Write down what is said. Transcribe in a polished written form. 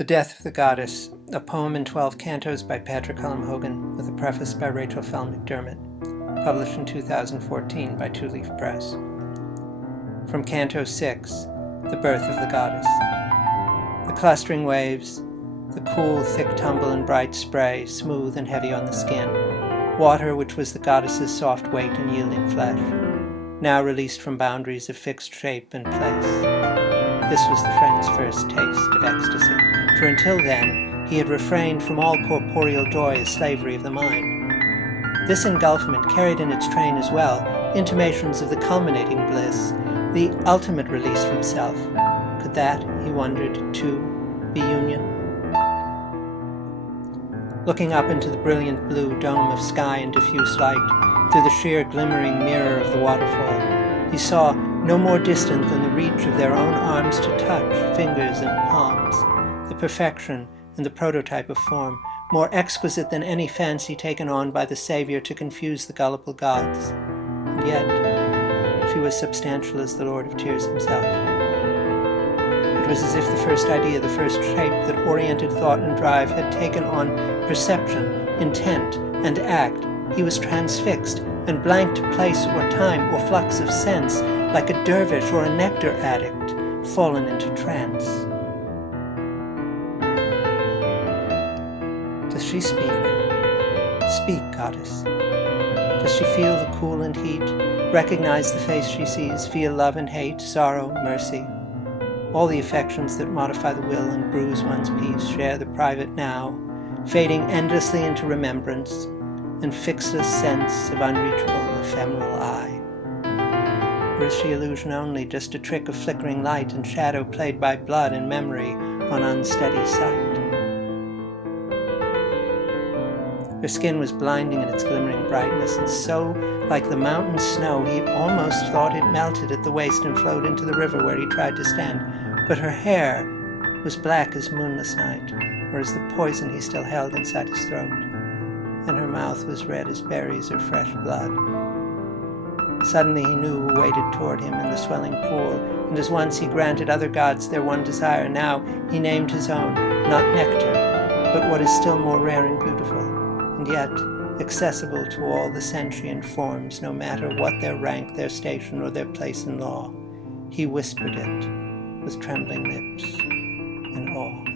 The Death of the Goddess, a poem in 12 cantos by Patrick Cullum Hogan, with a preface by Rachel Fell McDermott, published in 2014 by Two Leaf Press. From Canto VI, The Birth of the Goddess. The clustering waves, the cool, thick tumble and bright spray, smooth and heavy on the skin, water which was the goddess's soft weight and yielding flesh, now released from boundaries of fixed shape and place. This was the friend's first taste of ecstasy, for until then he had refrained from all corporeal joy as slavery of the mind. This engulfment carried in its train as well intimations of the culminating bliss, the ultimate release from self. Could that, he wondered, too, be union? Looking up into the brilliant blue dome of sky and diffuse light, through the sheer glimmering mirror of the waterfall, he saw no more distant than the reach of their own arms to touch, fingers and palms, the perfection and the prototype of form, more exquisite than any fancy taken on by the Saviour to confuse the gullible gods. And yet, she was substantial as the Lord of Tears himself. It was as if the first idea, the first shape that oriented thought and drive had taken on perception, intent, and act. He was transfixed and blank to place or time or flux of sense, like a dervish or a nectar addict, fallen into trance. Does she speak? Speak, goddess. Does she feel the cool and heat, recognize the face she sees, feel love and hate, sorrow, mercy? All the affections that modify the will and bruise one's peace share the private now, fading endlessly into remembrance and fixless sense of unreachable ephemeral eye. Or is she illusion only, just a trick of flickering light and shadow played by blood and memory on unsteady sight? Her skin was blinding in its glimmering brightness, and so, like the mountain snow, he almost thought it melted at the waist and flowed into the river where he tried to stand. But her hair was black as moonless night, or as the poison he still held inside his throat, and her mouth was red as berries or fresh blood. Suddenly he knew who waded toward him in the swelling pool, and as once he granted other gods their one desire, now he named his own, not nectar, but what is still more rare and beautiful, and yet accessible to all the sentient forms, no matter what their rank, their station, or their place in law. He whispered it with trembling lips and awe.